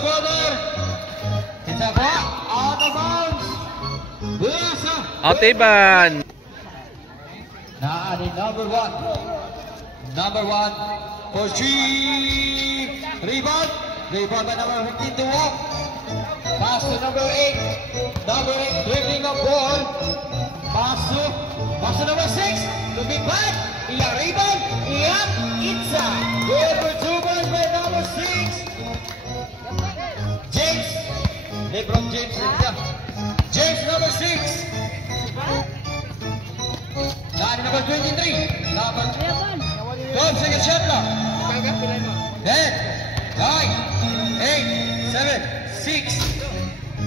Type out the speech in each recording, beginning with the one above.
quarter. It's a ball out of bounds. Bulasa. Out Iban. Naani number one. Number one for three. Rebound. Rebound by number 15 to walk. Pass to number 8. Number 8 dribbling a ball. Pass to number 6. Looking back. Iya rebound. Iya Itza. Good for 2 points by number 6. James. LeBron James. James number 6. Number 23. Number 12 second shot clock. 10, 9, 8, 7, 6.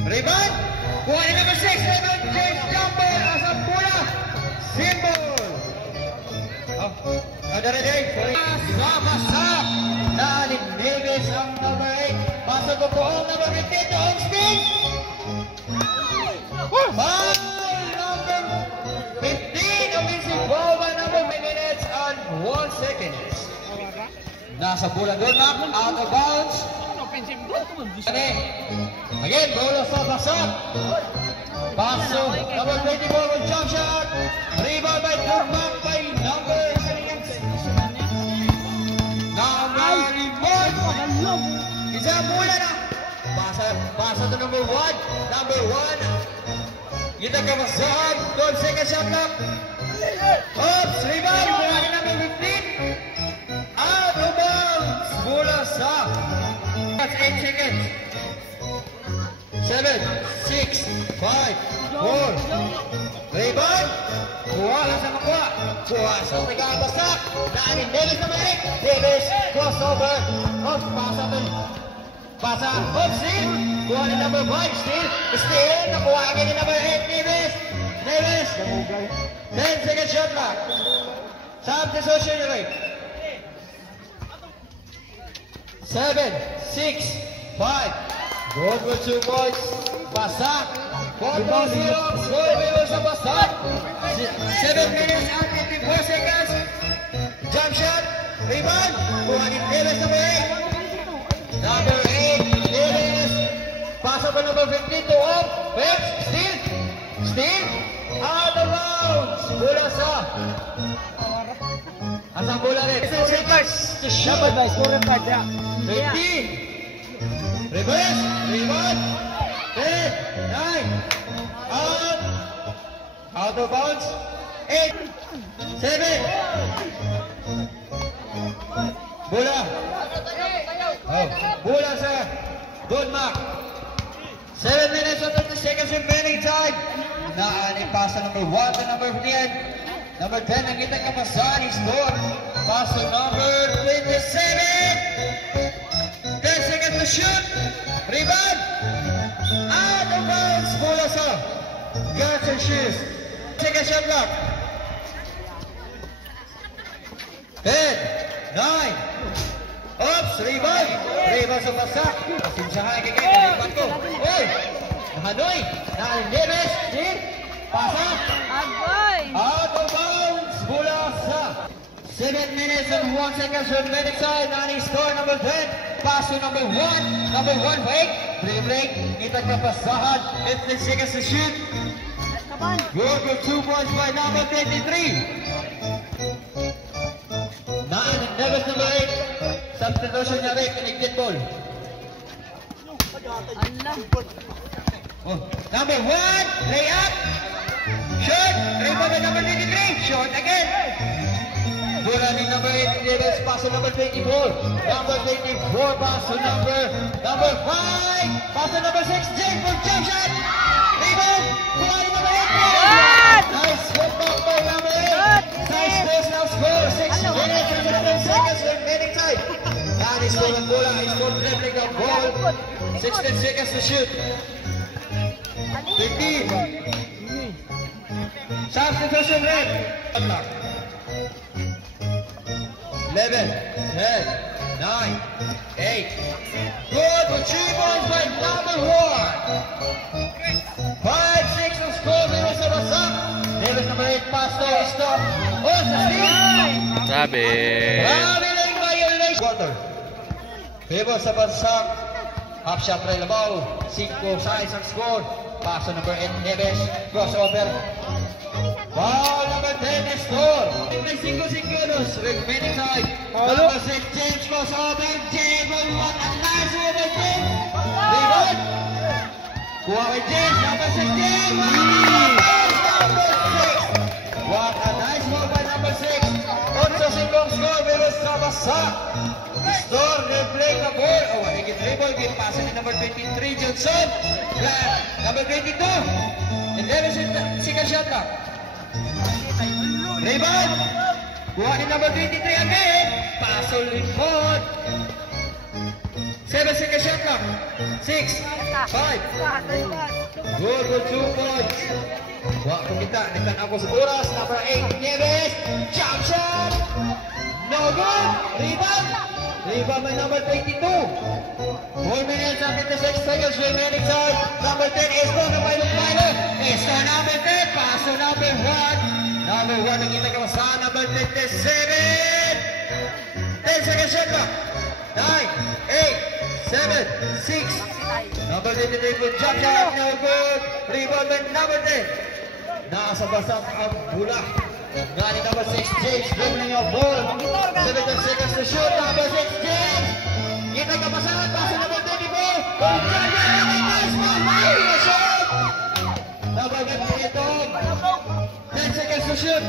Rebound. Kuha ni number 6. Rebound. James jumper. Asam bola. Symbol. Dari. Basa. Nalin Davis ang number 8. Pasok ko po ang number 15 to home spin. Ball number 15. Offensive ball by number 5 minutes and 1 second. Nasa bola doon, out of bounds. Again, bola sa basak. Paso, number 24 with jump shot. Rebound by Durmak by number 1. Isa bola na. Pasa to number 1. Number 1. Kita kemasahan. 12 second shot clock. Oops, rebound. Bola ni number 15. Out of bounds. Bola sa. That's 8 seconds. 7, 6, 5, 4. Rebound. Kuha lang sa makuha. Kuha sa tigang basak. Naanin Davis na marik. Davis, crossover. Oops, pasa. Oops, steal. Kuha ni number 5. Steal. Nakuha agad ni number 8. Davis. 10 second shot clock. Substitution rate. 7, 6, 5. Good for 2 points. Basak. 4-0. Score below sa basak. 7 minutes and 54 seconds. Jump shot. Rebound. Kuha ni Davis number 8. Number 8. Davis. Pasa pa number 15 to up. Peps. Steal. Out of bounds. Bola sa. Asang bola rin. To shot. Score card ya. 15. Reverse. Rebound. 10, 9. Out of bounds. 8, 7. Bola. Bola sa Goldmark. 7 minutes and 30 seconds remaining time. Naanin pasa number 1 to number 10. Number 10 ang kita kapasahan. Score. Pasa number 27. 10 seconds to shoot. Rebound. Out of bounds. Bola sa Guns and Shoes. Second shot clock. 10, 9. Oops, rebound. Rebound sa basak. Pasinsahan kay kalipat ko. Oy! Nahanoy. Naaling Davis. Pasa. Out of bounds. Bola sa 7 minutes and 1 seconds remaining side. Nani score number 10. Pass to number 1. Number 1 break. Break. Kita kapasahan. 15 seconds to shoot. Good for 2 points by number 23. Nani Davis number 8. Substitution niya rin. Connected ball. Number 1. Lay up. Short. Rebound by number 23. Short again. Bola ni number 8, Davis, pass to number 24. Number 24, pass to number 5. Pass to number 6, James for jump shot. Rebound. Bola ni number 8. Nice hit back by number 8. Nice space now score. 6 minutes and 15 seconds remaining time. Nani score ang bola. He's for dribbling the ball. 16 seconds to shoot. 15. Substitution rate. 11, 10, 9, 8. Good for 3 points by number 1. 5, 6 ang score. Davis sa basak. Davis number 8 pass to stop. Oh, sa steal. Sabi. Grabe na yung violation. Quarter. Favor sa basak. Half shot try labaw. 5 size ang score. Paso number 8 Neves. Crossover. Ball number 10 is score. 5 segundos. Remaining side. Number 6 James crossover. James will want a nice over James. Rebound. Kuha kay James. Number 6 James. Number 6. What a nice move by number 6. 8 segundos score. Velos Sabasa. Store, replay the ball. Oh, I get dribble, get pass ni number 23, Johnson. Number 22. And there is second shot na. Rebound. Kuha ni number 23 again. Paso likod. 7 second shot na. 6, 5. Good, 2 points. Waktu kita, dekat aku seburas. Number 8, Neves. Jump shot. No good. Rebound. Rebound by number 22. 4 minutes and 56 seconds remaining side. Number 10 is going to find the final. It's number 10. Pass to number 1. Number 1 nakita ka sa number 27. 10 seconds shot clock. 9, 8, 7, 6. Number 23 for jump shot. No good. Rebound by number 10. Nasa basang ang bola. Nani number 6 James dribbling your ball. 17 seconds to shoot. Number 6 James. Kita ka pasangan. Paso number 24. Nice shot. Number 28. 10 seconds to shoot.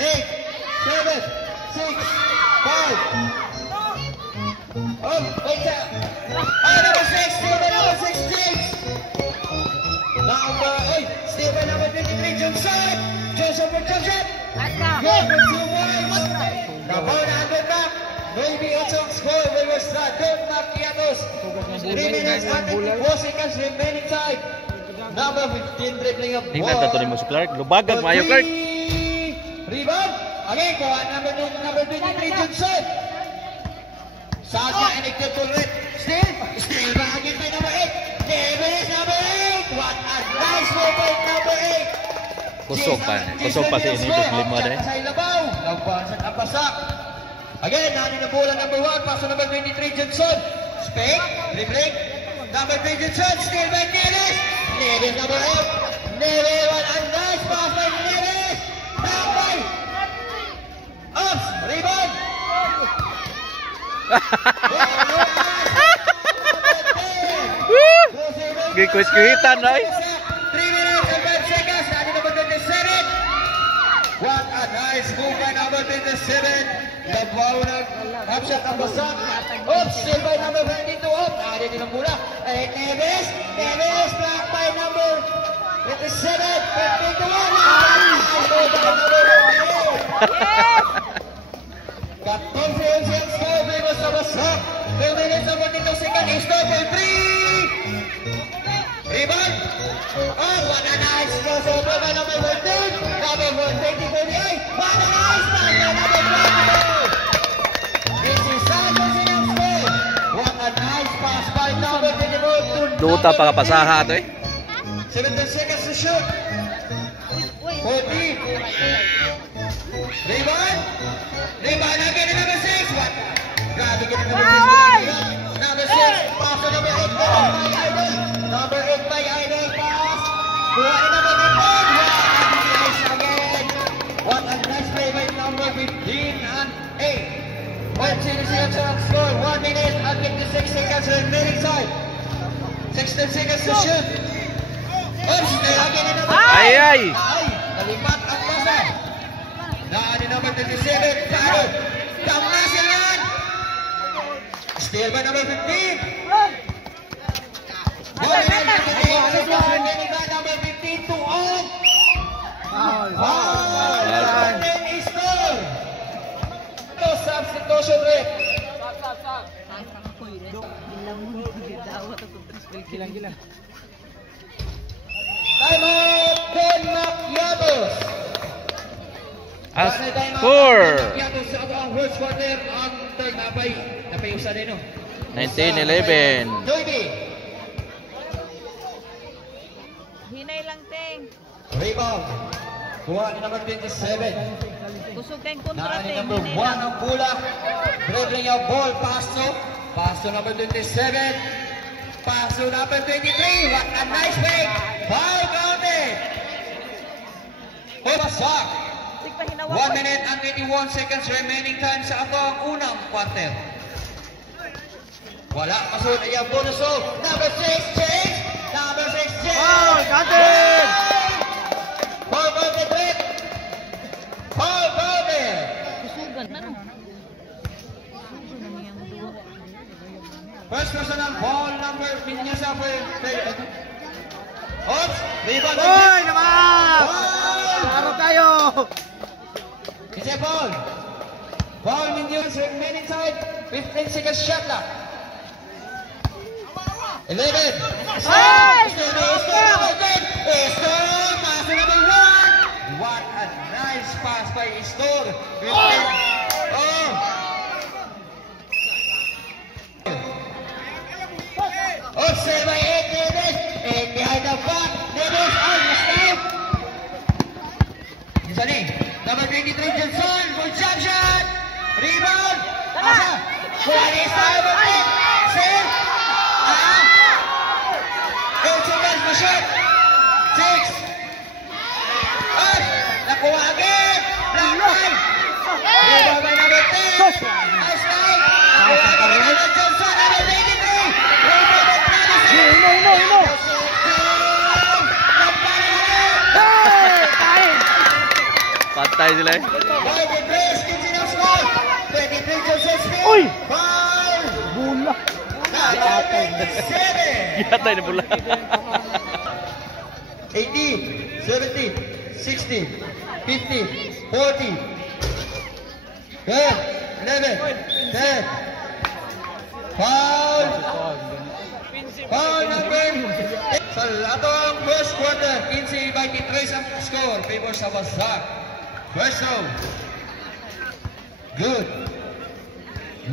8, 7, 6, 5. Oh, wait up. Number 6. Still by number 6 James. Still by number 23 Johnson. Joseph for Johnson. Good for 2 points. Nabaw na ang back. Maybe also score. We will start. Don't mark Kiatos. 3 minutes and 54 seconds remaining time. Number 15 dribbling up ball. Tingnan tato ni mo si Clark. Lubagan mayo Clark. Rebound. Again, kuha number 23 Johnson. Saga elected to red. Still ba again by number 8. Neves number 8. What a nice move by number 8. Kusog pa si ini dos lima deh. Lampasan ang pasak. Again, nani na bola number 1, paso number 23 Johnson. Spake, dribbling. Number 3 Johnson, still by Neves. Neves number 8. Neves, what a nice pass by Neves. Number ups, rebound. Gikuit-kuitan ay. 3 minutes and 5 seconds. Nani number 27. What a nice move by number 27. Nagbaw ng half shot ang basak. Oops, still by number 22. Oops, nari din ang bola. Neves, block by number 27. 51. 14 ang score. Bigos na basak. 2 minutes and 42 seconds. Is double 3. Rebound. Oh, what a nice crossover by number 14. Number 14, 48. What a nice pass by number 24. This is Santos in ang score. What a nice pass by number 24 to Duta pa kapasaha to eh. 17 seconds to shoot. 14. Rebound. Rebound again in number 6. What? Grabe ka number 6. Number 6. Pass to number 8. Number 8 by Idol. Pass. Kuha ni number 15. Nice again. What a nice play by number 15 and 8. 1 seconds to score. 1 minute and 56 seconds remaining side. 16 seconds to shoot. Oops, again in number 5. Ay! Nalipat ang pasa. Naan ni number 27. Taro. Tamas yan. Still by number 15. Number 15 to on. Then is score. No substitution rate. Time out. Don Macchiatos. As score. Macchiatos ang first quarter. Ang third napayusa din. 19-11. Joyby. Hinay lang, Teng. Rebound. Kuha ni number 27. Kusog kayong kontra, Naan ni Teng. number 1 ang bola. Dribbling yung ball. Pass to Pass to number 27. Pass to number 23. What a nice fake. Foul counted. Pasak. 1 minute and 21 seconds remaining time sa atong unang quarter. Wala masud ayang bonus off. Number 6 change. Number 6 change. Oh, counted. Foul counted. Foul counted. Kusugan na no. First personal foul number Minyasa for Oops! Rebound! Hoy naman! Foul! Laro tayo! It's a foul! Foul Minyasa remaining time 15 seconds shot clock. 11! Hey! Estor! Pass to number 1! What a nice pass by Estor! Observe by 8 Neves! 8 behind the back! Neves on the step! Isani! Number 23 Johnson! Good jump shot! Rebound! Asa! What is number 8? Save! 8 seconds to shot! 6! Up! Nakuha again! Black line! Rebound by number 10! Ice line! Nakuha again by Johnson! Number 23! Rebound by Travis! Ino! Patay sila eh. By the Grace, 15 ang score! 23 Johnson Smith! Uy! Foul! Bula! Number 27! Yatay na pula. 18, 17, 16, 15, 14, 12, 11, 10. Foul! Foul number 8. Sa atong first quarter, 15-23 ang score. Favor sa Basak. First row. Good.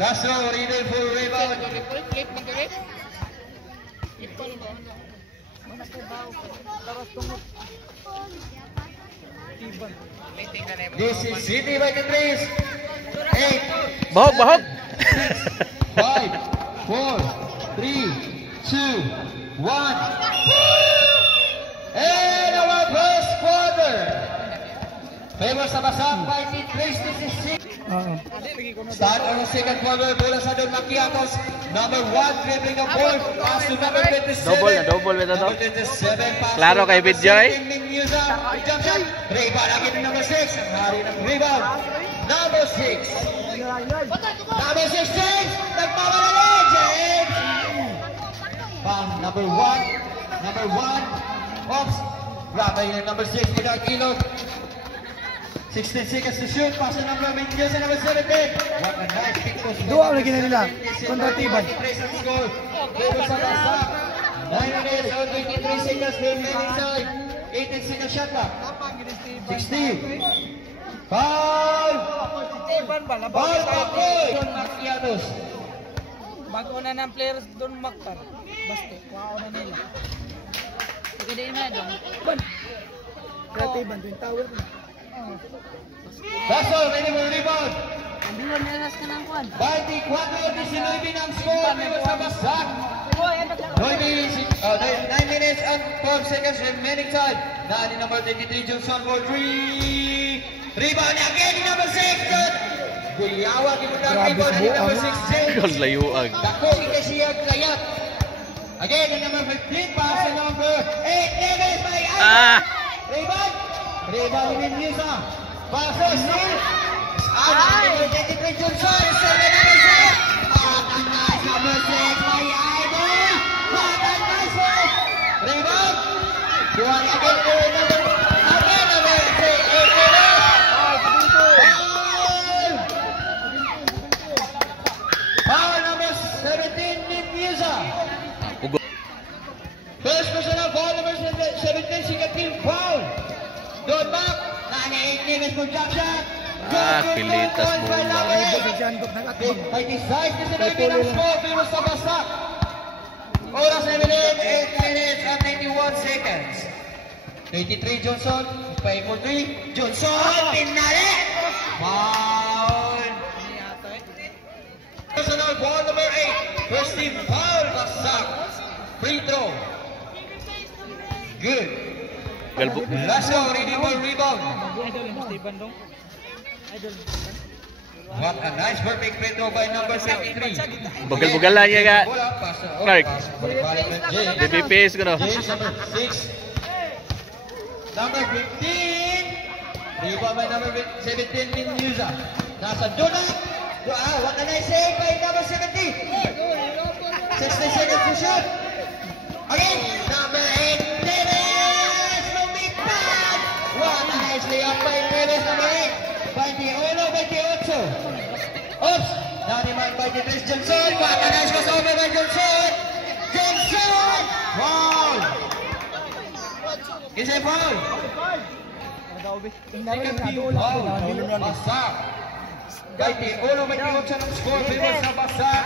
Last row, Riddle for rebound. This is City by the Trace. 8, Bahog, bahog. 5, 4, 3, 2, 1. And our first quarter. Favor sa Basak by the Trace. This is City. Start on the second quarter. Bola sa Don Maquiatos. Number 1, dribbling the ball. Pass to number 27. Double ba ito? Number 27, pass Klaro to kay number Vidjoy. 17, Mingmusa. Jump shot. Rebound again to number 6. Hari ng rebound. Number 6. Number 6, James. Nagpapalala, James. Number 1. Number 1. Oops. Grabe yun. Number 6, Pinag Ilog. 16 seconds to shoot. Pass to number 20, number 17. What a nice pick post. Dua lagi na nila. Kontratiban. 9 minutes and 23 seconds remaining time. 18 seconds shot clock. 16. Foul! Foul Pakoy! Don Maquiatos. Bago na ng players doon Maktar. Basta, kuha na nila. Sige din na dong. Kreatiban, twin tower. That's all, ready for rebound. Hindi mo nilas ka ng kwan. 24-19 ang score. Favor sa Basak. 9 minutes and 12 seconds remaining time. Nani number 23 Johnson for 3. Rebound niya again ni number 6. Guyawa gibutan rebound ni number 6 James. Gol layuag. Dako kita siya kayat. Again the number 15 pass to number 8. Neves by Ah! Rebound. Rebound ni Musa. Pass to Steve. Number 23 Johnson. 7 number 6. Nice number 6 by Idol. What a nice one. Rebound. Buwan again to number 6. Foul number 17 ni Musa. Ugo. First personal foul number 17, second team foul. Don't back. Nani 8 Neves for jump shot. Ah, pilitas bola. By the size kasi na ang score, pero sa Basak. Oras na minute, 8 minutes and 91 seconds. 83 Johnson, 5 for 3. Johnson, pinali! Foul! Personal ball number 8. First team foul, Basak. Free throw. Good. Galbo. Lasso, ready for rebound. Idol yung Steven dong. Idol. What a nice perfect free throw by number 73. Bugal-bugal lang niya ka. Bola, pass. Clark. Pass. Balik-balik ng James. DPPS ko no. James, number 6. Number 15. Rebound by number 17, Minuza. Nasa Duna. What a nice save by number 70. 60 seconds to shoot. Again, number 8, Neves. Lumipad. What a nice layup by Neves, number 8. 21-28. Oops. Naniman by Detres Johnson. What a nice crossover by Johnson. Johnson. Foul. Is it foul? Second team foul. Basak. 21-28 ang score. Favor sa Basak.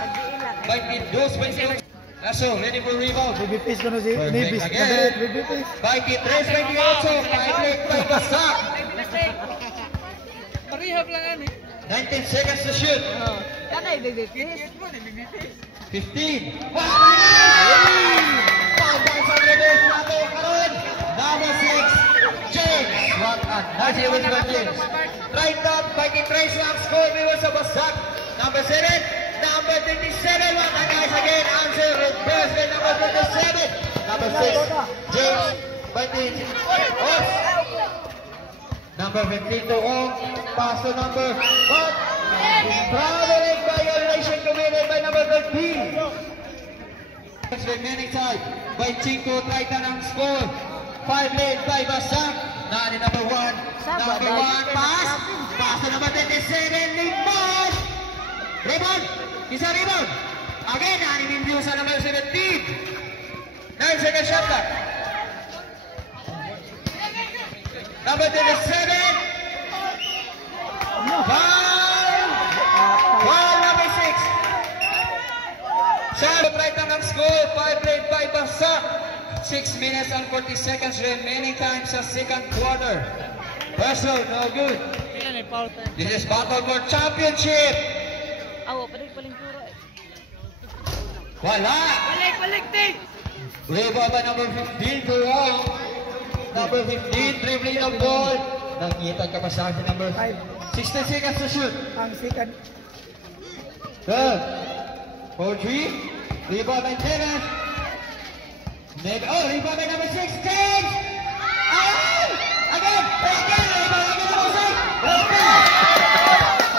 22-28. Lasso, ready for rebound. BBPs ko na si Perfect Nevis. again. BBPs. 23-28. 5 by Basak. Parihab lang yan eh. 19 seconds to shoot. Kanay, baby, please. 15. Wow! Pagdang sa reverse nato karon. Number 6, James. What a nice event by James. Right up, by the trace lang score. We was a Basak. Number 7. Number 27. What a nice again. Answer reverse by number 27. Number 6, James. By the Oops. Number 15 to Ong. Pass to number 1. Traveling violation committed by number 13. Remaining time by Chico. Try ka ng score. 5 lane by Basak. Nani number 1. Number 1 pass. Pass to number 27. Rebound. Rebound. Isa rebound. Again, Nani Mindu sa number 17. 9 second shot clock. Number 27. Foul number 6. Shot right ang score. 5 lane by Basak. 6 minutes and 40 seconds remaining time sa second quarter. First round, no good. Ilan eh, foul time. This is battle for championship. Awo, paling puro eh. Wala. Balik, ting! Rebound by number 15 to Wong. Number 15, dribbling ng ball. Nakita ka pa sa akin, number 60 seconds to shoot. Ang second. Good. 4-3. Rebound by Dennis. Rebound by number 6, James. Again. Rebound again, number 6.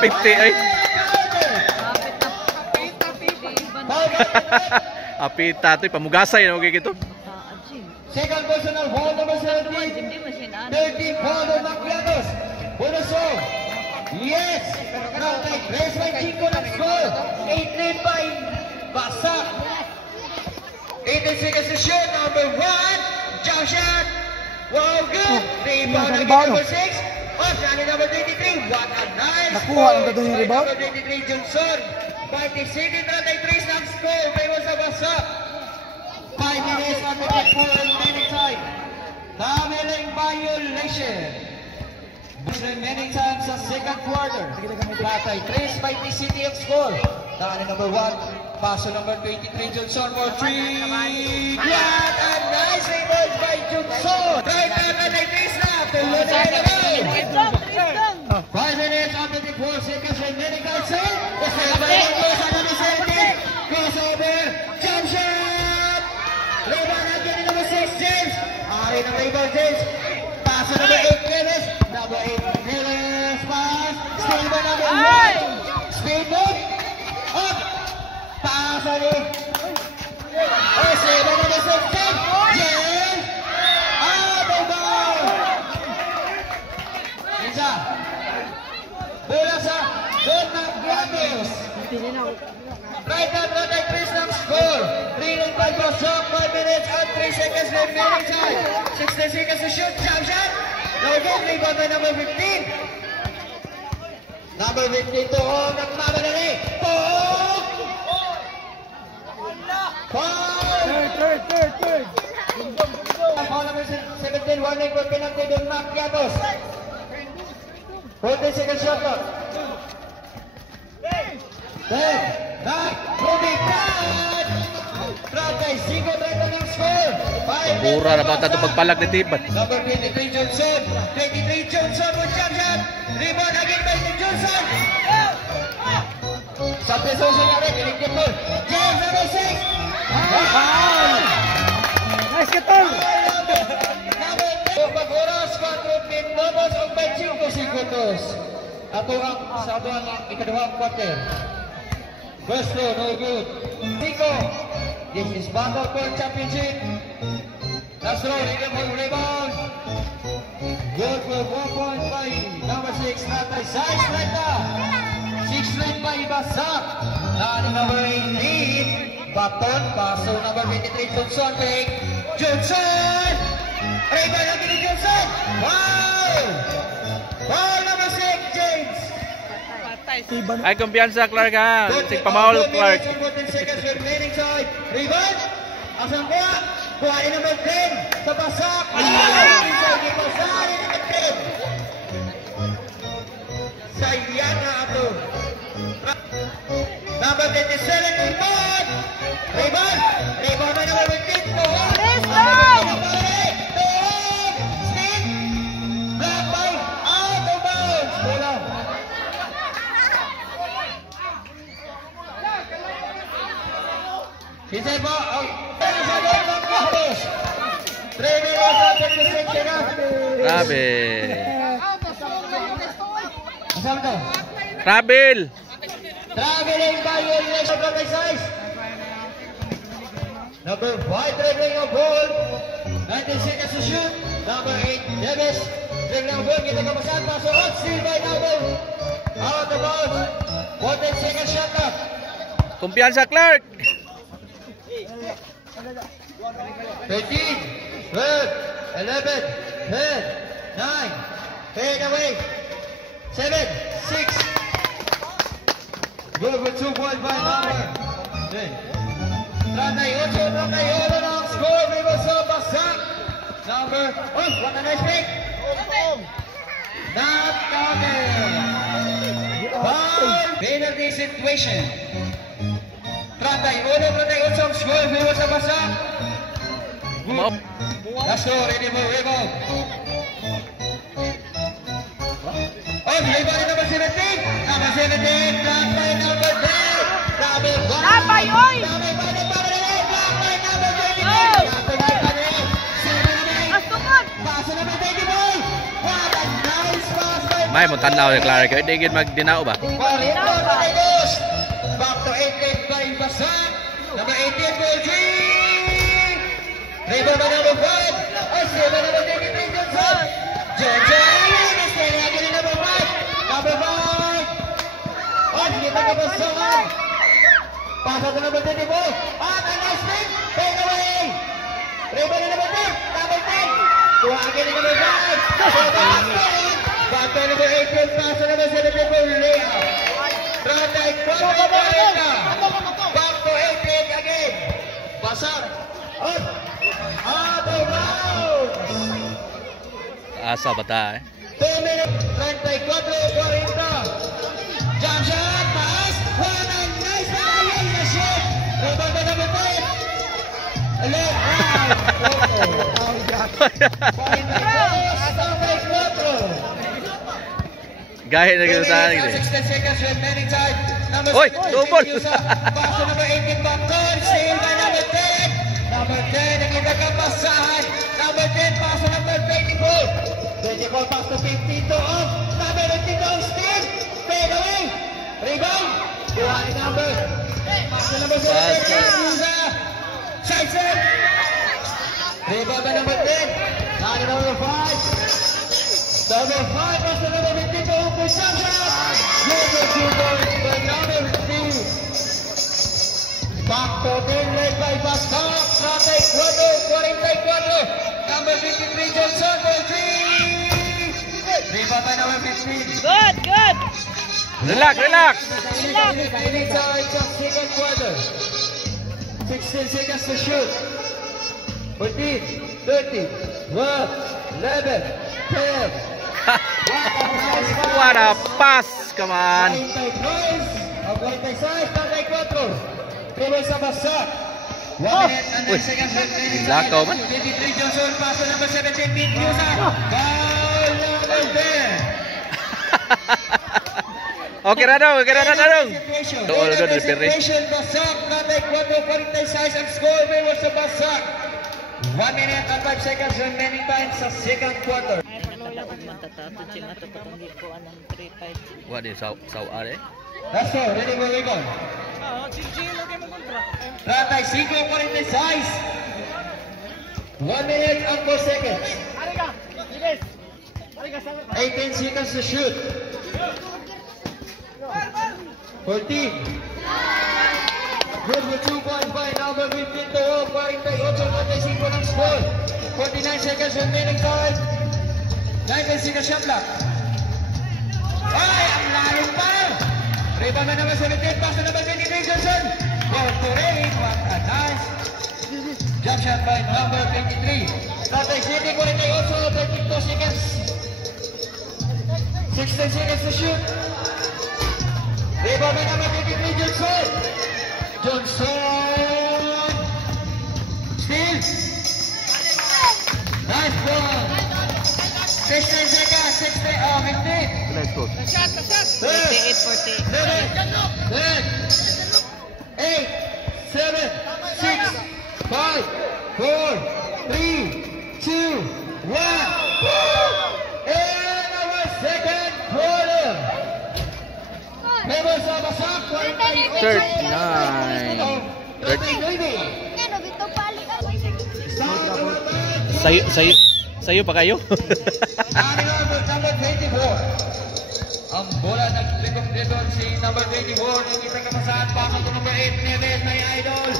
50 ay. Apita to pamugasay na okay gito. Ajing. Second personal foul, number 17. Hindi mo sinaan. 13 foul of Macliatos. Bunuso. Yes. Now take race by Chico ng score. 8 by Basak. 18 seconds to shoot. Number 1. Jump shot. Wow, good. Rebound again, number 6. Sali number 23. What a nice Nakuha ang tatong yung rebound. Number 23, Johnson. 27-33 ng score. Favor sa Basak. 5 minutes and 54 remaining time. Traveling violation. Remaining time sa second quarter. Platay, trace by TCT ang score. Tani number 1. Paso number 23, Johnson for 3. What a nice rebound by Johnson. Right hand na trace na. Tulad na Tristan! 5 minutes and 54 seconds remaining time. Crossover. Crossover. Jump shot. Rebound again in number 6, James. Ari ng rebound, James. Pass to number 8, Neves. Number 8, Neves. Pass. Steven number 1. Speed move. Up. Pass ulit. Steven number 16. James. Out of bounds. Isa. Bola sa Don Macliatos. Right hand, right Chris ng score. 3 by Basak, 5 minutes and 3 seconds remaining time. 60 seconds to shoot. Jump shot. No good. Rebound by number 15. Number 15 to Ong. Nagmamadali. Ong! Foul! Third. Foul number 17. Warning for penalty Don Macliatos. 40 seconds shot clock. 10. Lumitan! 35-30 ng score. Mura na ba ito pagpalag ni Tibat? Number 23 Johnson. 23 Johnson with jump shot. Rebound again by Johnson. Sa peso sa namin, kinikip mo. James, number 6. Nice kitol! Pag-oras, 4 minutos o 25 segundos. Ato ang sa ato ang ikaduhang quarter. First throw, no good. Tico, this is Battle for Championship. Last throw, rebound. Good for 1 point by number 6, Natay Size Leta. 6 rin by Basak. Number 18, Baton. Paso number 23, Johnson. Break. Johnson! Rebound lagi ni Johnson. Wow! Foul number 6, James. Ay, kumpiyansa, Clark, ha? Sig pamahol, Clark. 14 seconds remaining side. Rebound. Asang kuha. Kuha ni number 10 sa Basak. Inside ni Basak ni number 10. Sayang na ato. Number 27, rebound. Rebound. Rebound na number 15. Let's go! Black by out of bounds. Bola. Inside po. Grabe. Asal to? Travel. Traveling by your next size. Number 5 dribbling of ball. 19 seconds to shoot. Number 8 Davis. Dribbling of ball. Kita kapasan. Pasok out. Steal by number. Out of bounds. 14 seconds shot clock. Kumpiyansa, Clark. 13, 12, 11, 10, 9, fade away, 7, 6. Good for 2 point by number 10. 38 ang score. Vivo sa Basak. Number, what a nice pick. Not counted. Penalty situation. 38 ang score. Vivo sa Basak. Last go, ready for rebound. Rebound number 17. Number 17, block by number 10. Number 1. Labay, oy! Block by number 23. Oh! Number 7. Astungod! Pass number 24. What a nice pass by May mo tanaw ni Clark. Ay, di gid magdinao ba? Back to 8 by Basak. Number 18, goal 3. Rebound by number 5. Steal by number 23, Johnson. Johnson. Steal lagi ni number 5. Number 5. Kita ke Basak. Pass to number 24. A nice pick. Take away. Rebound by number 10. Number 10. Kuha lagi ni number 5. Back to number 18. Pass to number 17 for Lea. Try 4. Back to 18 again. Basak. Out of bounds. Asa ba ta, eh? 2 minutes, 34-40. Jump shot, pass. What a nice shot. Rebound by number 10. Left, Gahit na gano'n sa akin. 16 seconds remaining time. Oy, double. Pass to number 18, Bacon. Steal by number 10. Number 10, nakita ka pasahan. Number 10, pass to number 24. 24, pass to 15 to off. Number 52, steal. Fade away. Rebound. Kuha ni number. Pass to number 17. Musa. Side set. Rebound by number 10. Nani number 5. Number 5, pass to number 52. For some shot. Number 2 points by number 2. Back to being led by Basak. 44. Number 53, Johnson for 3. Rebound by number 15. Good, good! Relax, relax. Inside just second quarter. 16 seconds to shoot. 14, 13, 12, 11, 10. What a pass, come on. 43, 46, 44. Dribble sa basak. 1 minute and 9 seconds remaining. Lakaw man. 23 Johnson, pass to number 17, Mintiusa. Foul number 10. Okay na daw, okay na daw. Doon na daw, Perry. Basak, natay 4:46 ang score. Dribble sa basak. 1 minute and 5 seconds remaining time sa second quarter. Wah din saw are. That's all, ready for rebound. Chill-chill, okay mo kontra. Natay 5:46. 1 minute and 4 seconds. 18 seconds to shoot. 14. Good for 2 points by number 15 to 48 ng score. 49 seconds remaining time. 19 seconds shot clock. Ay, ang lalim pa! Rebound na naman 17, pass na naman 23 Johnson. Ball to Ray, what a nice jump shot by number 23. Tatay City, 48, 32 seconds. 16 seconds to shoot. Rebound na naman 23 Johnson. Johnson! Steal! Nice ball! 16 seconds, 15. Let's go. 48, 48. 8, 7, 6, 5, 4, 3, 2, 1. And our second quarter. Members of Asak, 39. Sayo pa kayo? Number 24. Ang bola nag-likop-likop si number 24. Nakita ka pasahan pa ako number 8. Neves na yung idol.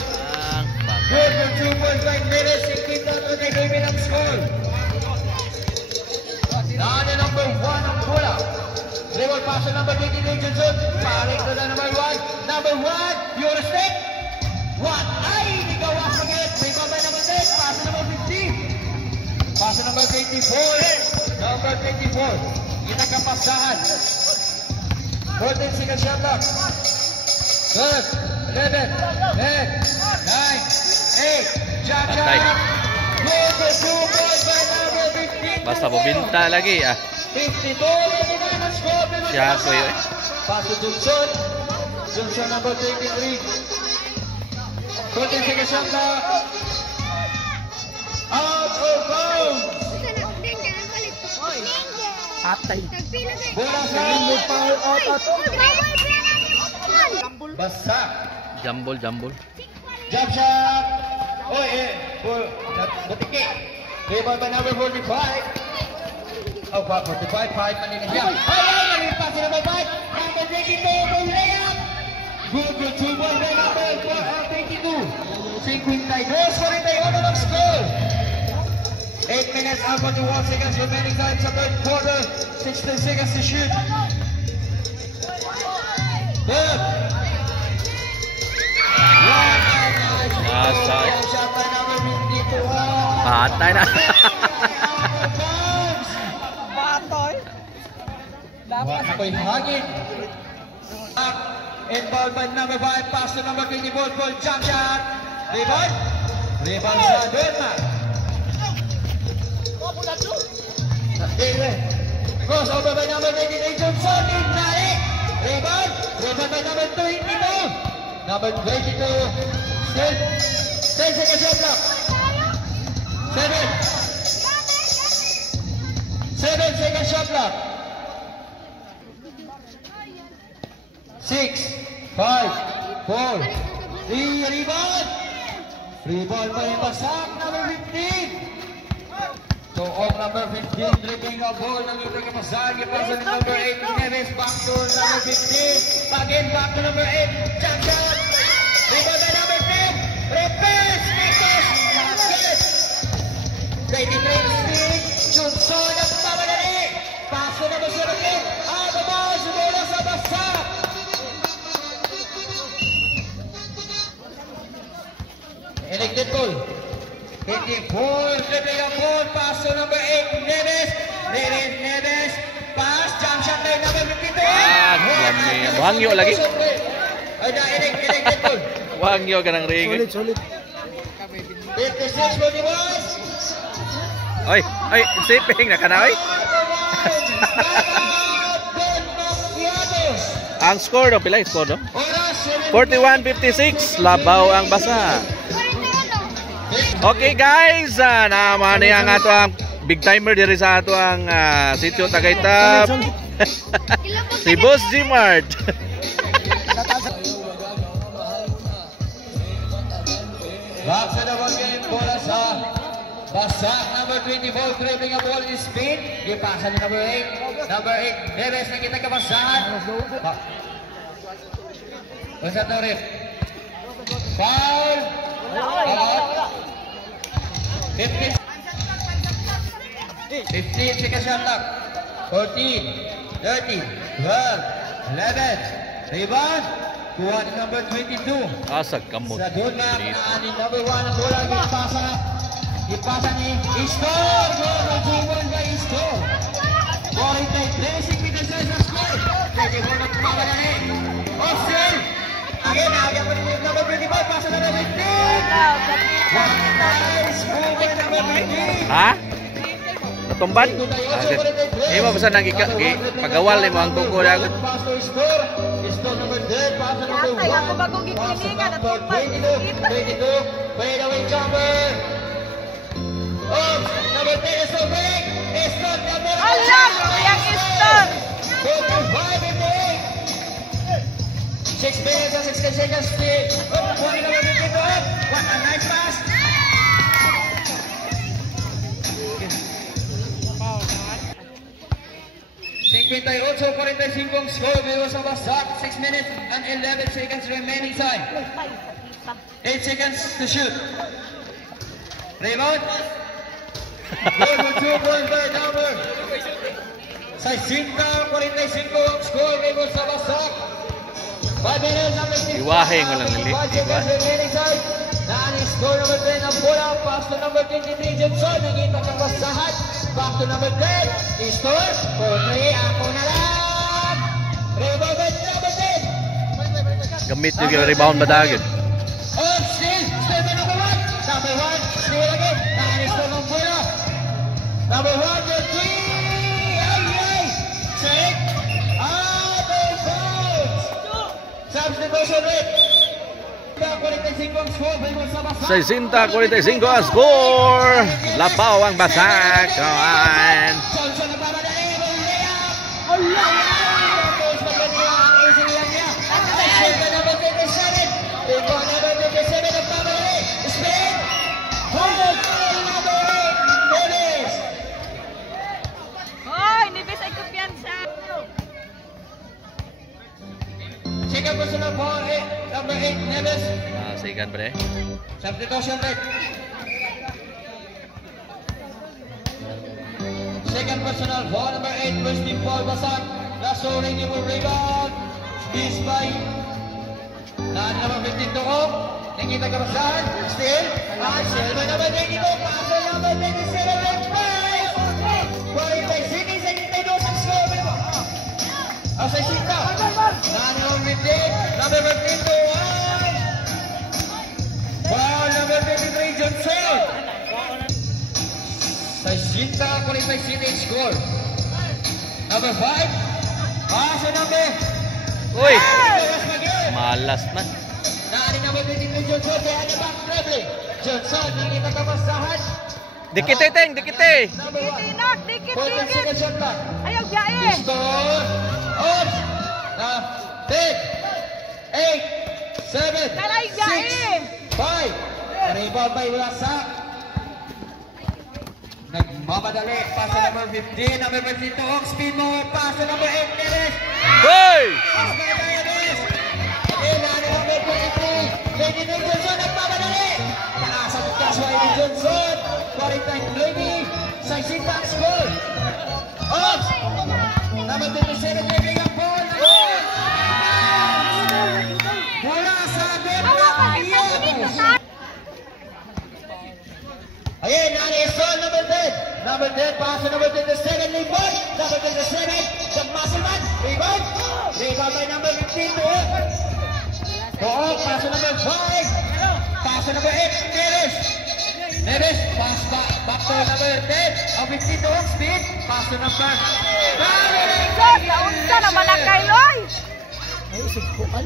Good for 2.5 minutes. Ikita ko kay David ang score. Naan number 1 ang bola. Dribble pass number 23 Johnson. Parik to the number 1. Number 1, pure stick. What? Ay, hindi ka wasagit. May babay number 10. Pass number 15. Pass number 24. Number 24. Kita kapasahan. 14 seconds shot clock. Good. 11, 10, 9, 8. Jump shot. Good for 2 points by number 15. Basta bubinta lagi ah. 52 na score. Siya ko yun. Pass to Johnson. Johnson number 23. 14 seconds shot clock. Out of bounds. Patay. Bola sa Foul out. Basak. Jambol. Jump shot. Oy, Butiki. Rebound by number 45. Oh, 45. 5 kanina siya. Ay, nalipas si number 5. Number 22. Full layup. Good for 2 points by number 22. 52-48 ang score. 8 minutes and 41 seconds remaining time sa third quarter. 16 seconds to shoot. Good. Nasa. Shot by number 52. Patay na. Batoy. Dapat Ako'y hangin. Inbound by number 5. Pass to number 24 for jump shot. Rebound. Rebound sa Denmark. Cross over by number 98 Johnson. Ignari. Rebound. Rebound by number 22. Number 22. Still. 10 seconds shot clock. 7 seconds shot clock. 6, 5, 4, 3, rebound. Rebound pa rin pasak, number 15. So, off number 15, dribbling a ball, nangita ka pasak, ipasa ni number 8, Neves, back to number 15. Again, back to number 8, jump shot. Rebound by number 10, reverse, Nicholas, Marquez. 23, Johnson, ang pamadali. Pass to number 17, out of bounds, bola sa basak. Elected goal. 24, dribbling a ball, pass to number 8, Neves. Neves, pass, jump shot by number 52. Bangyo lagi. Ay, inig tol. Wang yo kanang ring. Solid. 56 for the boys. Oy, siping na kana oy. Ang score do pila score do? 41-56, labaw ang basa. Okay guys, naman niya ang ato ang big timer diri sa ato ang sitio Tagaytap. Si Boss Gmart. Back sa double game, bola sa Basak, number 24, dribbling a ball in speed. Ipasa ni number 8. Number 8, Neves na kita kabasahan. Usap na ref. Foul. Out. 15 seconds shot clock. 14, 13, 12, 11. Rebound. Kuha ni number 22. Asag kamot. Sa doon na ni number 1 ang bola. Ipasa ni Istor. Goal ng by Istor. 43 seconds sa score. Pwede mo na pumagalari. Offside. Again, again pa rin number 25. Pasa na number 15. Nice move by number 15. Ha? Natumban? Imo basta nang pagawal ni mo ang kuko dagot. Pastor Istor. Istor number 10. Pasa number 1. Ako bagong gipilingan. Number 22. Fade away jumper. Oh, number 10 is so big. It's not number 1. Allah, yang Istor. 45 in the 6 minutes and 60 seconds. Oh, number 52. What a nice pass. Quintay 8:45 ang score. Vivo sa Basak. 6 minutes and 11 seconds remaining time. 8 seconds to shoot. Rebound. Goal for 2 points by number 45 ang score. Vivo sa Basak. 5 minutes number 6. Iwaheng walang lili. 5 seconds remaining time. Naan score number 10 ang bola. Pass to number 23 Johnson. Naging pagkabasahan. Back to number 10. Istor. 4-3. Ako na lang. Rebound by number 10. Gamit yung rebound ba dagot? Off steal. Steal by number 1. Number 1. Steal again. Naan-istor ng bola. Number 1. The 3. Ay. Check. Out of bounds. Substitution rate. 45 ang score. Vivo sa Basak. 60-45 ang score. Labaw ang Basak. Kawan. Johnson na pamadali. Layup. Allah! Tapos magkatiwa ang easy lang niya. Shooter number 27. Ito number 27 ang pamadali. Spin. Hold. Number 8. Neves. Hoy, Neves ay kumpiyansa. Second personal foul. Number 8. Neves. Sigan pre. Substitution rate. Second personal foul. Number 8. Wesley Paul Basak. Last scoring yung rebound. Miss by number 15 to off. Nakita ka basahan. Still. Silva number 22. Paso number 27. Left five. 46 seconds. Ang score. Sa Sinta. Number 15. Number 15 to one. Foul number 23 Johnson. Sa Sinta. 45 seconds score. Number 5. Paso number. Uy! Bawas mag-in. Malas na. Naanin number 23 Johnson. Kaya na back dribbling. Johnson. Nakita ka basahan. Dikite teng, dikite. Number 1. Dikit, dikit, 14 dikit. seconds shot clock. Ayaw biyahe. Score. On. 10. 8. 7. Taray biyahe. 5. Rebound by Wasak. Nagmamadali. Pasa number 15. Number 15 to Hawk. Speed mo. Pasa number 8. Neves. Hoy! Pass by Neves. Again, number 23. 23 Johnson. Nagmamadali. Taas ang kaswa ni Johnson. 49 Lady. Sa Sintax score. Off. Number 27. Dribbling ang ball. Wala sa Denver. Again, nani is on number 10. Number 10, pass to number 27, rebound. Number 27, the muscle man, rebound. Rebound by number 15 to him. Book, pass number 5. Pass number 8, Neres. Neres, pass back to number 10. Of 52 speed. Pass to number 5. Sos, naunsa naman ang kailoy.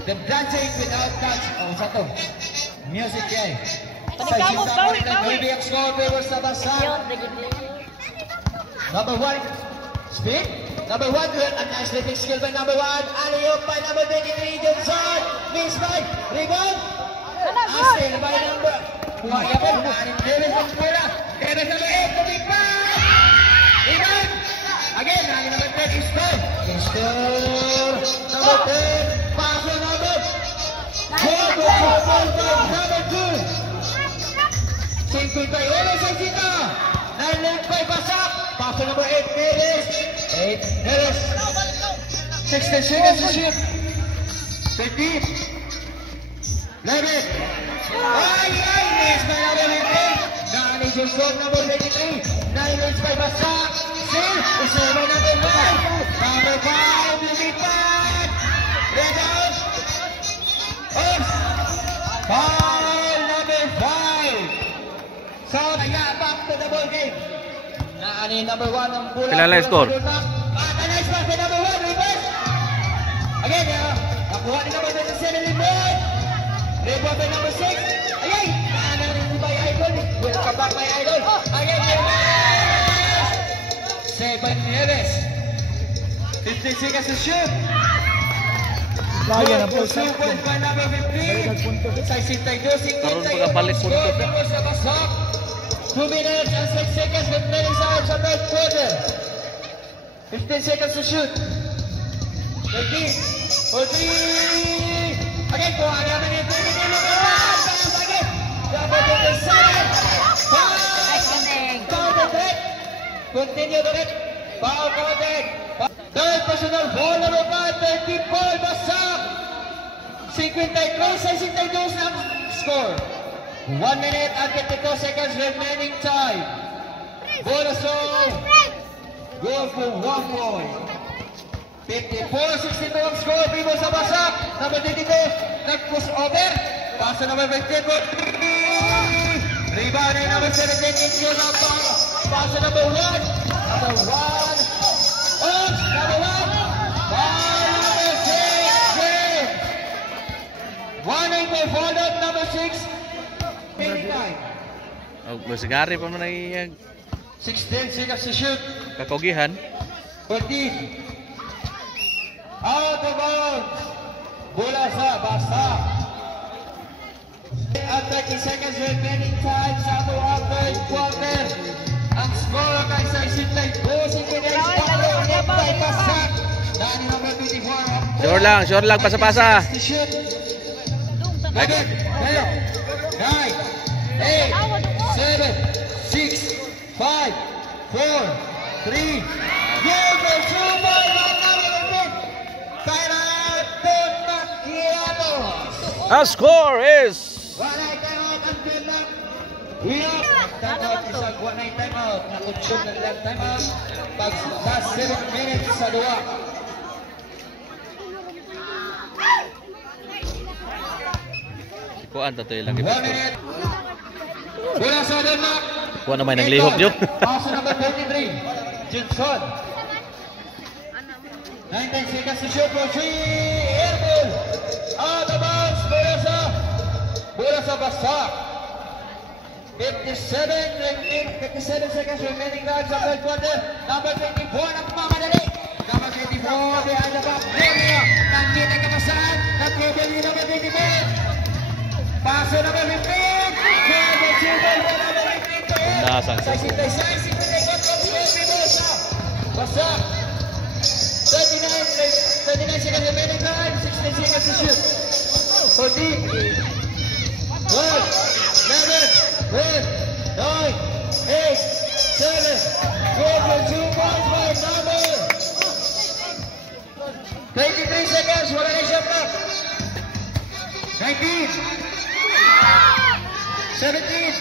The dancing without touch. Oh, satu. Music guy. Kamu, bawi. Number 1, speed. Number 1, good. A nice lifting skill by number 1. Alley-oop by number 23, Johnson. Miss by rebound. Astil by number. Kuhayakan. Davis ng pula. Davis number 8, tumig pa. Rebound. Again, number 10 is by. Score. Number 10. Pass to number. Number 2. 51 Sensita. 9 by Basak. Pass to number 8, Neres. 8, Neres. 16 seconds to shoot. 15. 11. Ay, miss by number 15. Nani Johnson, number 23. 9 wins by Basak. 7 by number 5. Number 5, Lilipan. Rebound. Foul number 5. So, back to the ball game. Naani number 1 ang bola. Kilala yung score. Nice pass by number 1, reverse. Again, nakuha ni number 27, rebound. Rebound by number 6. Ayay! Naanan by Idol. Welcome back by Idol. Again, reverse. Save by Neres. 15 seconds to shoot. Laya na po sa Point by number 15. Sa 62, Karoon pagkabalik po ito. 2 minutes and 6 seconds remaining sa third quarter. 15 seconds to shoot. 13. 14. Again, kuha naman yung 20 minutes. Pass again. Number 27. Foul the threat. Continue the threat. Foul counted. Third personal foul number 5. 13 ball. Basak. 53-62 ang score. 1 minute and 52 seconds remaining time. Borasol go for 1 point. 54-62 ang score. Vivo sa Basak. Number 22, nag-push over. Pass to number 15. Rebound ay number 17. Inyo na pa. Pass to number 1. Number 1. Oh, number 1. Ball number 6. 1 by foul out number 6. 89. Oh, masigari pa man ay 16 seconds to shoot. kakogihan. 14. Out of bounds. Bola sa Basak. At 30 seconds remaining time sa third quarter. Ang score kay sa Isitlay 2-6 net by Basak. Dani number 24. Sure lang, pasa-pasa. To shoot. 11, 12, 9, 8, 7, 6, 5, 4, 3. Give the super Kailanton Macchiato. Our score is Walay timeout ang Vietnam. We are timeout isang walay timeout. Nakutsyon na lang timeout. Pag last 7 minutes sa duwa. kuan ta toy lang 1 ito. minute. Bola sa Denmark. Kuan naman ang lihok yo. Pass number 23. Johnson. 19 seconds to shoot for 3. Airball. Out of bounds. Bola sa Basak. 57 seconds remaining guards sa third quarter. Number 24 ang mamadali. Number 24 behind the back. Gloria. Nandito ang kapasahan. Nag-probably number 24. Paso number 15. Number 2 by number 15 to him. Nasaan Sa 66, 54 Basak. 39 seconds remaining time. 16 seconds to shoot. 14. 1, 11, 12, 9, 8, 7, 2 points by number 23 seconds, wala na siya pa. 19, 17,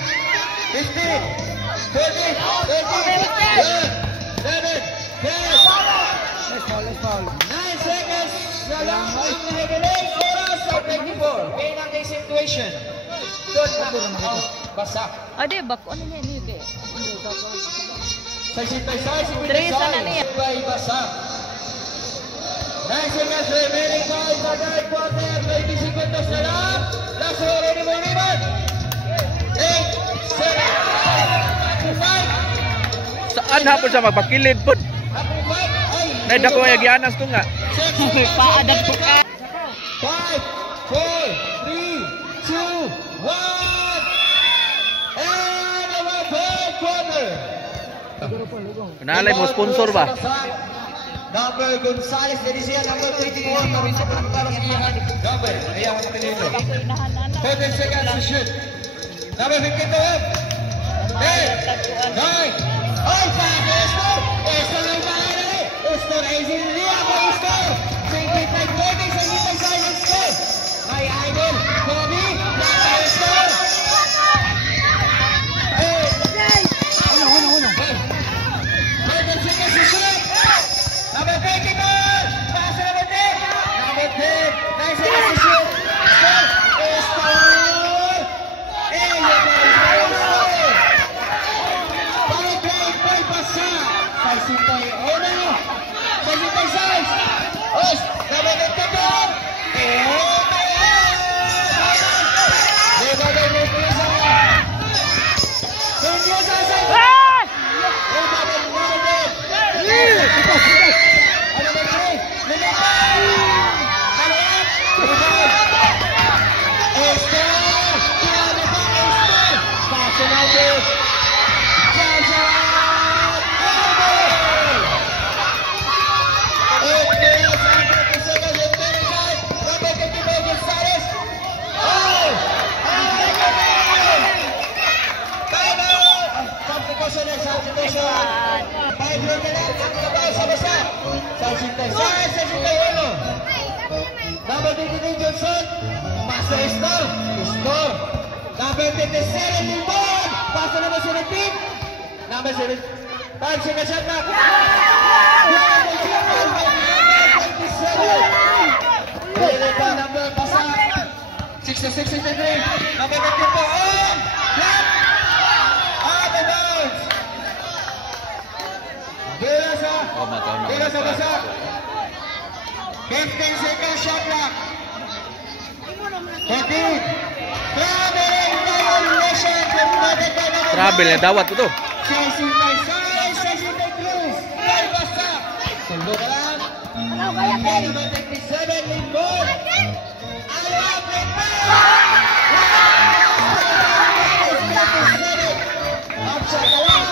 15, 14, 13, 12, 11, 12, Let's foul. 9 seconds. na lang ang nahibiling oras sa 24. Kaya ng situation. Doon na ang basak. Ade, bako ano niya ni be? Sa 66, Tres na niya. ay basak. 9 seconds remaining guys sa third quarter. 20 seconds na lang. Last already mo rebound. 8, 7, 5. Saan hapon siya magpakilid po? Nay dako nga gianas to nga. Paadap po ka. 5, 4, 3, 2, 1. And our third quarter. Nalay mo sponsor ba? Number Gonzales, dari siya number 24. Marisa pa ng para sa iyan. Number, ayaw mo pinilo. 14 seconds to shoot. Number 52. 10, 9. Ay, para Esto! Esto lang tayo na rin. Esto na isin niya po Esto. 25-20, 75 Esto. Ay, idol. Kobe, nasa Esto. Uno. 14 seconds to shoot. Number 22. Pass number 10. Number 10. 9 seconds to shoot. Esto. Number 23 Johnson, pasa Score. Number 27 Limon, pasa number 17. Number 7, 5 seconds shot clock. Number pasa 66, 63. Number 24 on, flat, out of bounds. Bila sa basak. 15 seconds shot clock. 14. Traveling violation. Travel na dawat ito. 66, 63. Ay, basta. Sundo ka lang. Number 27, Limbon. Alwa, prepare. Upside ka lang.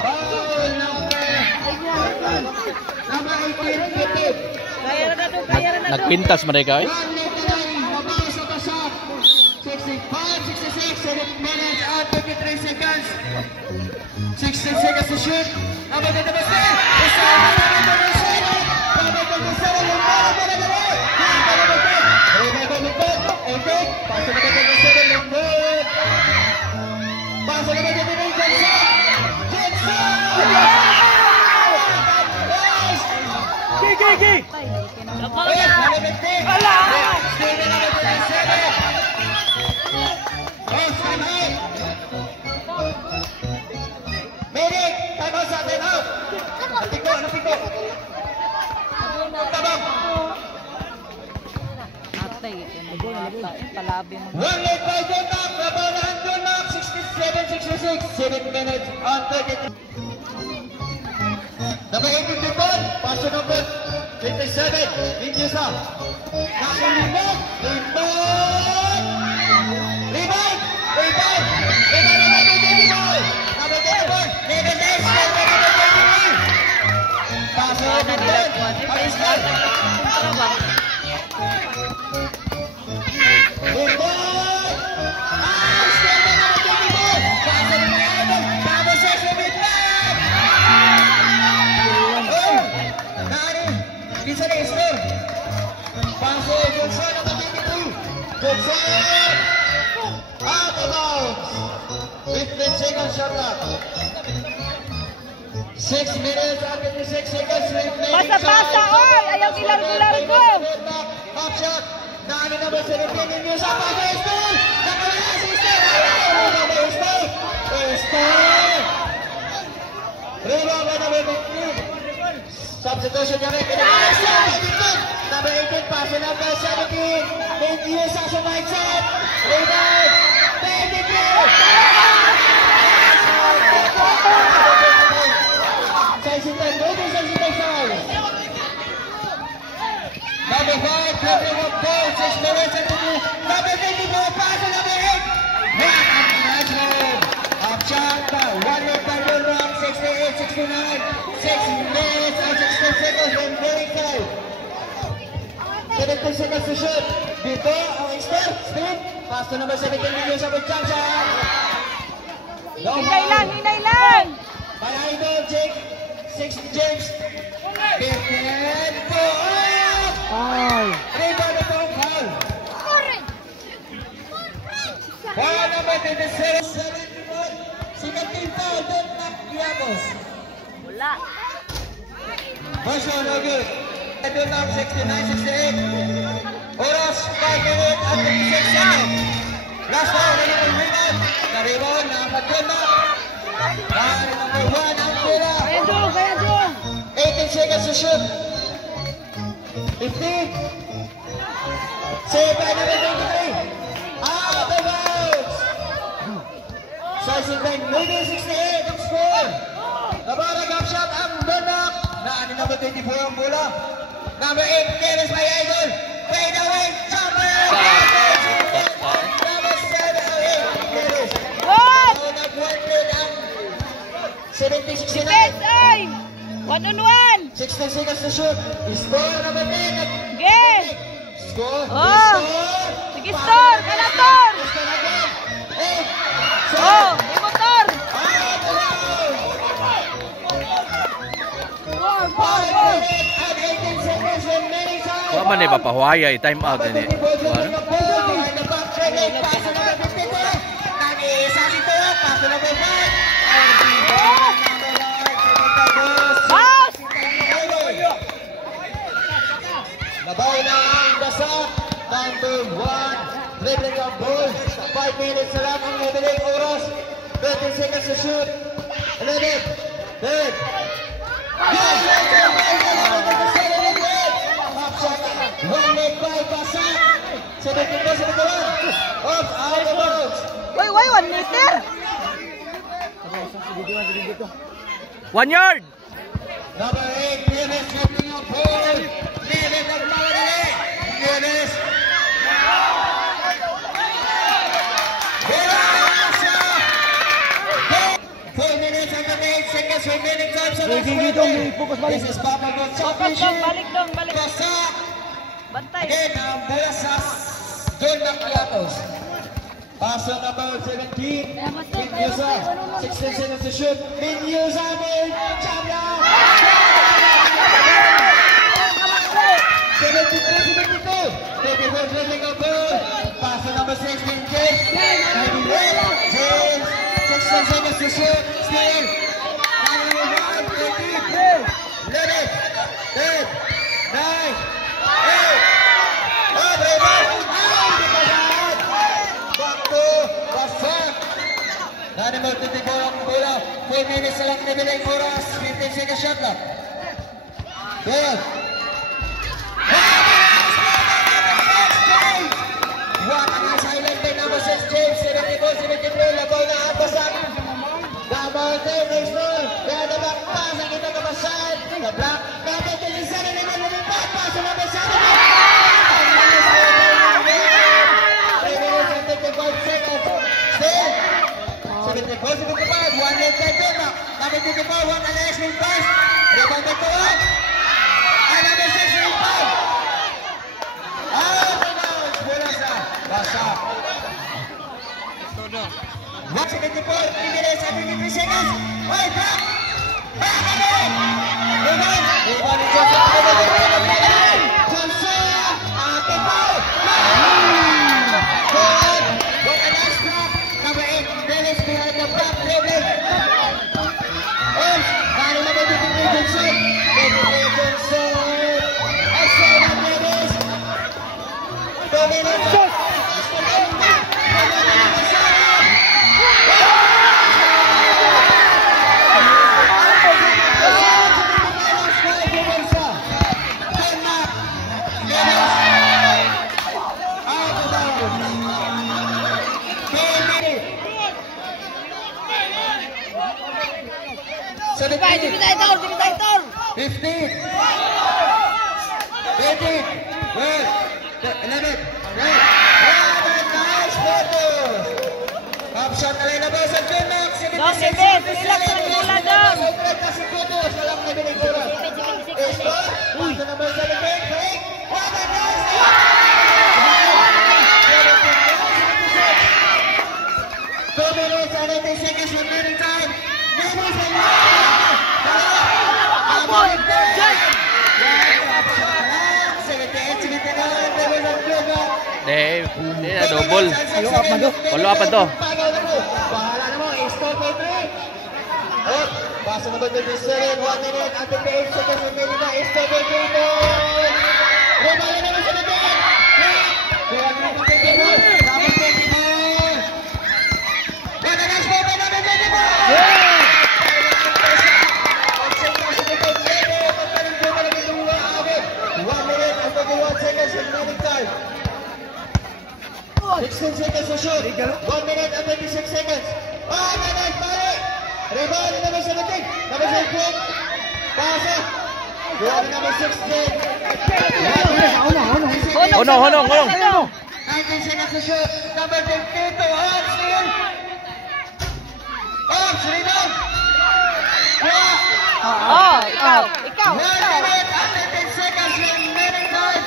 Foul number 18, Philip. Nagpintas mereka eh. 65, 66, 7 minutes and 53 seconds. 16 seconds to shoot. Number 27. Number Palabi mo. 1 late by Jonah, Rabanan Jonah, 67-66, 7 minutes on 33. Number 18, Dipon, paso number 27, Linjusa. Nasa Limon, Rebound! Number 24, Neven Ness, number 23. Paso number 10, Aristan. Bisa na score. Paso Johnson number 22. Johnson out of bounds. 15 seconds shot clock. 6 minutes and 56 seconds remaining. Pasa-pasa, oy! Ayaw ilargo-largo! Top shot. Nani number 17 in news up. Stone. Nakawala si Stone. Stone. Rebound by number 15. Substitution niya rin. Number 18 pass to number 17. In use as a right side. Rebound. 23. Number 5, dribbling of goal, 6 minutes and 2. Number 54, pass to number 8. What a natural. Up shot, 1 minute by Wilram, 68-69. 6 minutes and 16 seconds remaining time. 17 seconds to shoot. Dito, ang extra, speed. Pass to number 17, Nino sa jump shot. Hinay lang! Panaydo, Jake, 60 James. 15 to Ay. rebound ito ang foul. Foul number 27. 71. Second team foul. Don't knock Diabos. Wala. First one, no good. Don't knock 69-68. Oras, 5 minutes and 56 seconds. Last foul, number rebound. The rebound, number 2 knock. Number 1, ang pila. Kaya Jung! 18 seconds to shoot. 15. Save by number 23. Out of bounds. Sizing by number 68 ang score. Nabarag up shot ang Bernok. Naan ni number 24 ang bola. Number 8, Dennis by Idol. Fade away, jumper. Number 7, Dennis. What? Nag-work ang 70-69. Defense, ay! 1-on-1! 16 seconds to shoot. Score number 10. Game! Score. Oh! Sige, store! Kanator! Score again. 8. Oh! May motor! Wa man ni papahuayay time out ini. Boss! Nabaw na ang Dasat. Number 1. Dribbling of ball. 5 minutes na lang ang nabiling oras. 13 seconds to shoot. 11. 10. One leg by Dasat. 74-71. Off, out of bounds. Wait, 1 meter! 1 yard. Number 8, Nieves dribbling of ball. Nieves nagmamadali. Nieves. Seconds remaining time sa next quarter. This is Papa Gon Championship. Balik dong, balik. Basak. Bantay. Again, ang bola sa John Macliatos. Pass on number 17. Minyusa. 16 seconds to shoot. Minyusa will champion. 72. 34 dribbling of ball. Pass on number 16. James. James. 16 seconds to shoot. Still. 11, 10, 9, 8. Back to Basak. Number 24 ang bola. 4 minutes na lang nibilang oras. 15 seconds shot clock. Good. What a nice highlight by number 6 James. 74-73. Labaw na ang Basak. Number 10 next door. Kaya na back pass ang kita kapasan. Black. Number 27 naman naman back pass ang number 7. 75 seconds. Still. 74-75. 1 leg by Bernok. Number 24. 1 and next mid pass. Rebound by Tuan. And number 6 mid pass. Out of bounds. Bola sa Basak. 174, 3 minutes and 53 seconds. Wait, back! Back again! Rebound! Rebound is just out of the way. Johnson! Akin po! Good! What a nice block! Number 8, Dennis behind the back. Dribbling! Nani number Option na rin na ba sa Pimax? Dong, Ibig, relax lang mula, Dong. Walang nabinig oras. Estor, paso number 17, fake. What a nice! 2 minutes and 18 seconds remaining time. Minutes and Dave, hindi na double. Follow up pa to. Bahala na mo, Estor for 3. Oh, paso number 27, 1 minute and 58 seconds remaining na. Estor for 3 mo. Rebala naman sa natin. Kaya naman sa 24. Dapat 24. What a nice moment number 24. 1 minute and 21 seconds remaining time. 16 seconds to shoot. 1 minute and 26 seconds. Oh, nice balik. Rebound number 17. Number 17. Pasa. Rebound number 16. Honong. 19 seconds to shoot. Number 52. On steal. Off. Rebound. Oh, ikaw. 1 minute and 15 seconds remaining time.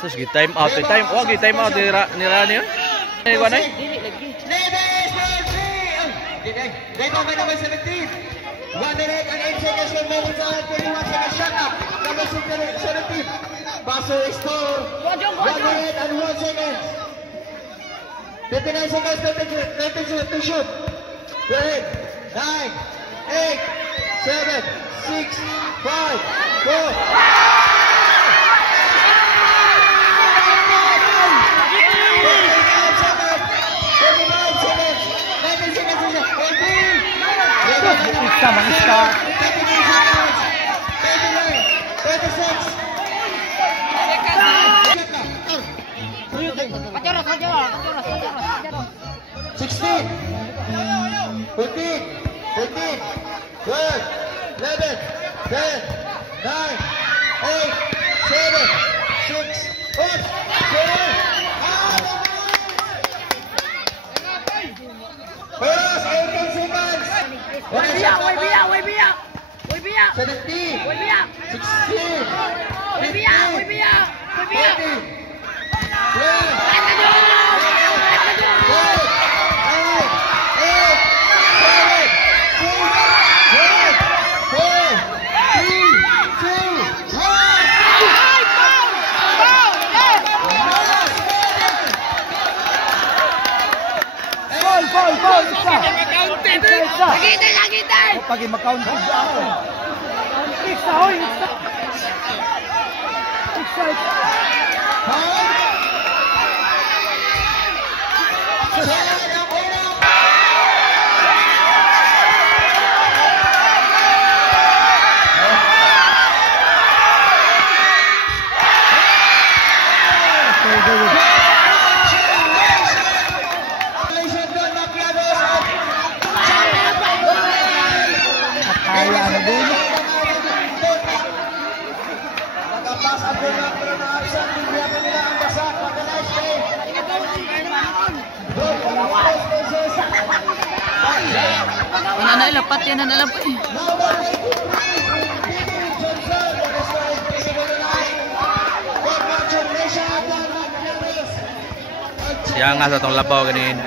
Sus, time out. Time out ni Rani yun. Ay, wala na. Neves for 3. Rebound by number 17. 1 minute and 8 seconds remaining time. 21 seconds shot up. Number 17. Paso Estor. 1 minute and 1 second. 59 seconds to shoot. 8, 9, 8, 7, 6, 5, 4. Pagi makaon ako. Isa hoy. Lapat yan na nalapat eh. Siya nga sa itong labaw ganin.